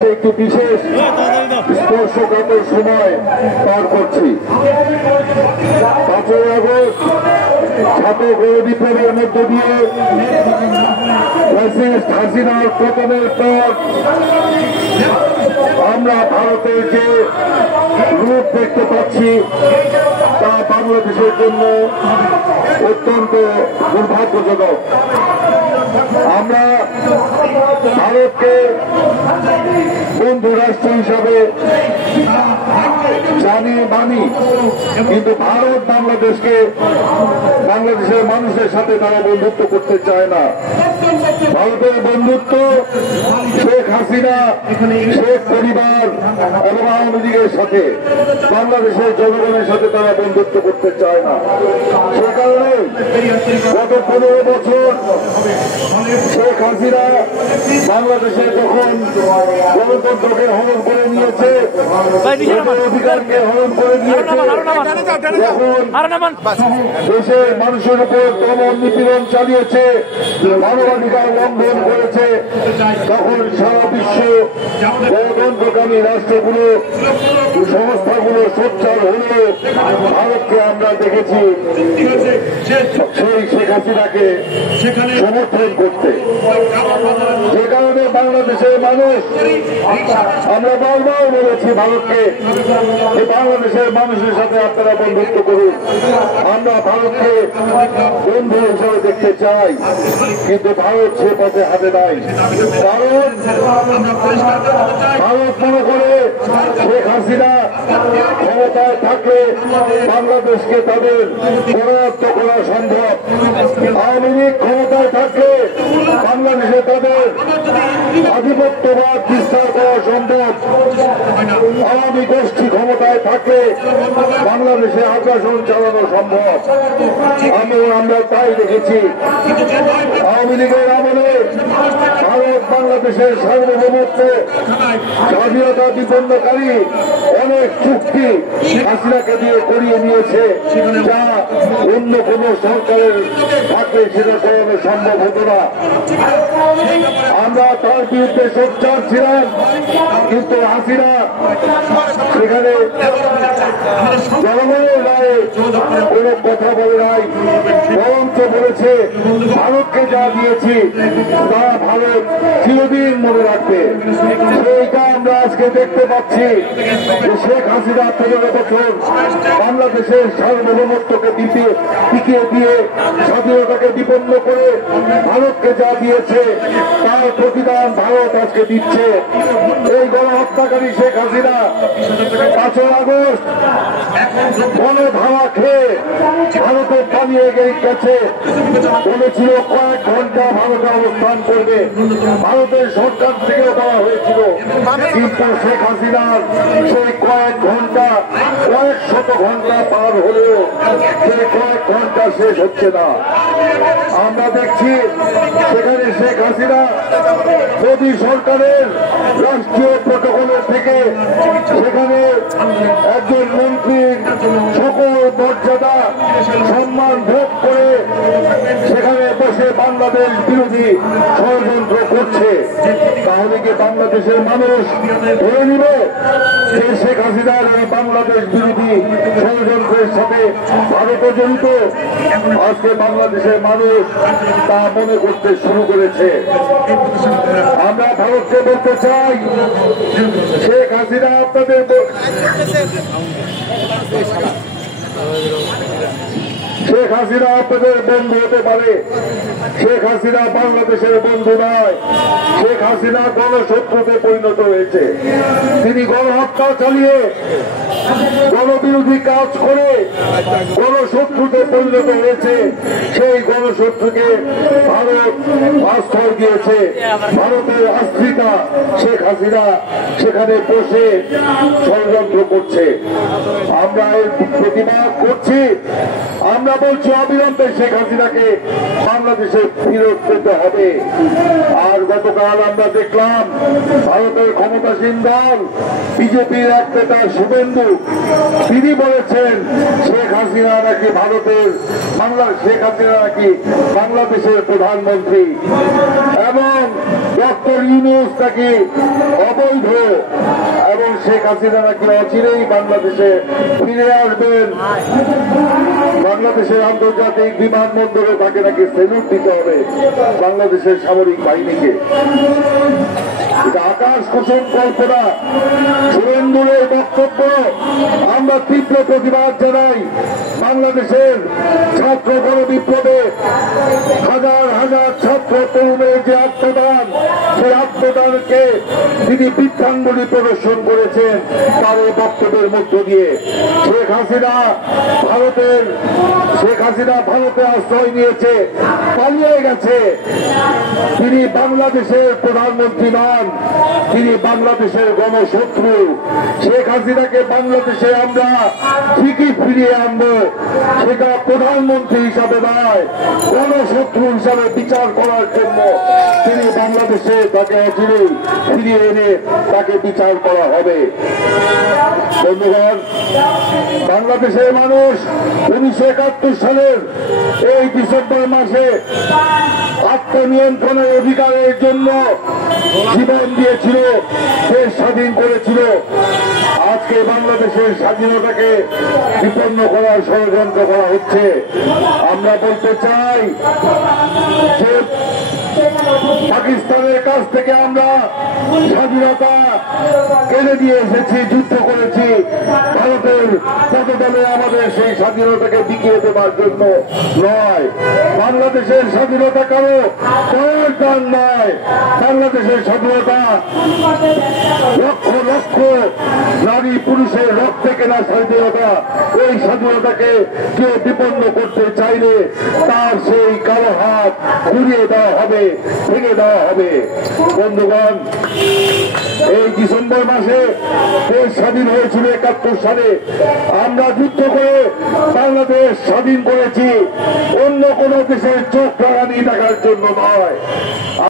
একটি বিশেষ স্পর্শকাতর সময় পার করছি। 5ই আগস্ট ছাত্র বিপ্লবের মধ্য দিয়ে ফ্যাসিস্ট হাসিনার পতনের পর আমরা ভারতের যে রূপ দেখতে পাচ্ছি তা বাংলাদেশের জন্য অত্যন্ত দুর্ভাগ্যজনক। আমরা ভারতকে বন্ধু রাষ্ট্র হিসাবে জানি মানি, কিন্তু ভারত বাংলাদেশের মানুষের সাথে তারা বন্ধুত্ব করতে চায় না। ভারতের বন্ধুত্ব শেখ হাসিনা, শেখ পরিবার এবং আওয়ামী লীগের সাথে, বাংলাদেশের জনগণের সাথে তারা বন্ধুত্ব করতে চায় না। সে কারণে গত 15 বছর শেখ হাসিনা বাংলাদেশে যখন গণতন্ত্রকে হরণ করে নিয়েছে, অধিকারকে হরণ করে নিয়েছে, যখন দেশের মানুষের উপর দমন নিপীড়ন চালিয়েছে, মানবাধিকার লঙ্ঘন করেছে, তখন সারা বিশ্ব গণতন্ত্রকামী রাষ্ট্রগুলো, সংস্থাগুলো সোচ্চার হলেও ভারতকে আমরা দেখেছি সেই শেখ হাসিনাকে সমর্থন করতে। যে কারণে বাংলাদেশের মানুষ, আমরা বারবার বলেছি ভারতকে যে বাংলাদেশের মানুষের সাথে আপনারা বন্ধুত্ব করুন, আমরা ভারতকে বন্ধু হিসাবে দেখতে চাই, কিন্তু ভারত সে পথে হাতে নাই। কারণ ভারত মনে করে শেখ হাসিনা ক্ষমতায় থাকলে বাংলাদেশকে তাদের পরায়ত্ত করা সম্ভব, আওয়ামী লীগ ক্ষমতায় থাকলে বাংলাদেশে তাদের আধিপত্যবাদ বিস্তার করা সম্ভব, আওয়ামী গোষ্ঠী ক্ষমতায় থাকলে বাংলাদেশে আগ্রাসন চালানো সম্ভব। আমরা তাই দেখেছি আওয়ামী লীগের আমলে ভারত বাংলাদেশের সার্বভৌমত্ব, স্বাধীনতা বিপন্নকারী অনেক চুক্তি হাসিনাকে দিয়ে করিয়ে নিয়েছে, যা অন্য কোন সরকারের থাকলে সেটা করানো সম্ভব হতো না। আমরা তার বিরুদ্ধে সোচ্চার ছিলাম, কিন্তু হাসিনা সেখানে জনগণের রায়ে কোন কথা বলে নাই, বরঞ্চ বলেছে ভারতকে যা দিয়েছি তা ভারত চিরদিন মনে রাখবে। সেইটা আমরা আজকে দেখতে পাচ্ছি যে শেখ হাসিনা 15 বছর বাংলাদেশের সার্বভৌমত্বকে টিকিয়ে দিয়ে স্বাধীনতাকে বিপন্ন করে ভারতকে যা দিয়েছে তার প্রতিদান ভারত আজকে দিচ্ছে। এই গণহত্যাকারী শেখ হাসিনা 5 আগস্ট গণধাওয়া খেয়ে ভারতে পালিয়ে গেছে, বলেছিল কয়েক ঘন্টা ভারতে অবস্থান করবে, ভারতের সরকার থেকেও দেওয়া হয়েছিল, কিন্তু শেখ হাসিনার সেই কয়েক ঘন্টা, কয়েক শত ঘন্টা পার হলেও সেই কয়েক ঘন্টা শেষ হচ্ছে না। আমরা দেখছি সেখানে শেখ হাসিনা মোদী সরকারের রাষ্ট্রীয় প্রটোকলের থেকে সেখানে একজন মন্ত্রীর সকল মর্যাদা সম্মান ভোগ করে সেখানে বসে বাংলাদেশ বিরোধী ষড়যন্ত্র করছে। তাহলে কি বাংলাদেশের মানুষ ধরে নিব যে শেখ হাসিনার এই বাংলাদেশ বিরোধী ষড়যন্ত্রের সাথে ভারতও জড়িত? আজকে বাংলাদেশের মানুষ তা মনে করতে শুরু করেছে। আমরা ভারতকে বলতে চাই, শেখ হাসিনা আপনাদের বন্ধু হতে পারে, শেখ হাসিনা বাংলাদেশের বন্ধু নয়। শেখ হাসিনা গণশত্রুতে পরিণত হয়েছে। তিনি গণহত্যা চালিয়ে, গণবিরোধী কাজ করে গণশত্রুতে পরিণত হয়েছে। সেই গণশত্রুকে ভারত আশ্রয় দিয়েছে। ভারতের আশ্রিতা শেখ হাসিনা সেখানে বসে ষড়যন্ত্র করছে। আমরা এর প্রতিবাদ করছি। আমরা বলছি অবিলম্বে শেখ হাসিনাকে বাংলাদেশে ফেরত পেতে হবে। আর গতকাল আমরা দেখলাম ভারতের ক্ষমতাসীন দল বিজেপির এক নেতা শুভেন্দু তিনি বলেছেন শেখ হাসিনা নাকি শেখ হাসিনা নাকি বাংলাদেশের প্রধানমন্ত্রী এবং ডক্টর ইউনূস নাকি অবৈধ এবং শেখ হাসিনা নাকি অচিরেই বাংলাদেশে ফিরে আসবেন। বাংলাদেশের আন্তর্জাতিক বিমানবন্দরে তাকে নাকি সেলুট দিতে হবে বাংলাদেশের সামরিক বাহিনীকে। এটা আকাশ কুসুম কল্পনা। সুরেন্দ্রের বক্তব্য আমরা তীব্র প্রতিবাদ জানাই। বাংলাদেশের ছাত্র গণবিপ্লবে হাজার হাজার ছাত্র তরুণের যে আত্মদান, সেই আত্মদানকে তিনি বৃদ্ধাঙ্গুলি প্রদর্শন করেছেন তার এই বক্তব্যের মধ্য দিয়ে। শেখ হাসিনা ভারতে আশ্রয় নিয়েছে, পালিয়ে গেছে। তিনি বাংলাদেশের প্রধানমন্ত্রী নন, তিনি বাংলাদেশের গণশত্রু। শেখ হাসিনাকে বাংলাদেশে আমরা ঠিকই ফিরিয়ে আনবো, সেটা প্রধানমন্ত্রী হিসাবে নয়, গণশত্রু হিসাবে বিচার করার জন্য তিনি বাংলাদেশে তাকে অচিরেই ফিরিয়ে এনে তাকে বিচার করা হবে। বন্ধুগণ, বাংলাদেশের মানুষ 1971 সালের এই ডিসেম্বর মাসে আত্মনিয়ন্ত্রণের অধিকারের জন্য জীবন দিয়েছিল, দেশ স্বাধীন করেছিল। আজকে বাংলাদেশের স্বাধীনতাকে বিপন্ন করার ষড়যন্ত্র করা হচ্ছে। আমরা বলতে চাই যে পাকিস্তানের কাছ থেকে আমরা স্বাধীনতা কেড়ে দিয়ে এসেছি, যুদ্ধ করেছি। ভারতের পদদলে আমাদের সেই স্বাধীনতাকে বিকিয়ে দেবার জন্য নয়। বাংলাদেশের স্বাধীনতা কারো কয়ের দান নয়। বাংলাদেশের স্বাধীনতা লক্ষ লক্ষ নারী পুরুষের রক্তে কেনা স্বাধীনতা। এই স্বাধীনতাকে কেউ বিপন্ন করতে চাইলে তার সেই কালো হাত ঘুরিয়ে দেওয়া হবে, ভেঙে দেওয়া হবে। বন্ধুগণ, এই ডিসেম্বর মাসে দেশ স্বাধীন হয়েছিল 71 সালে। আমরা যুদ্ধ করে বাংলাদেশ স্বাধীন করেছি, অন্য কোন দেশের চোখ রাঙানি দেখার জন্য নয়।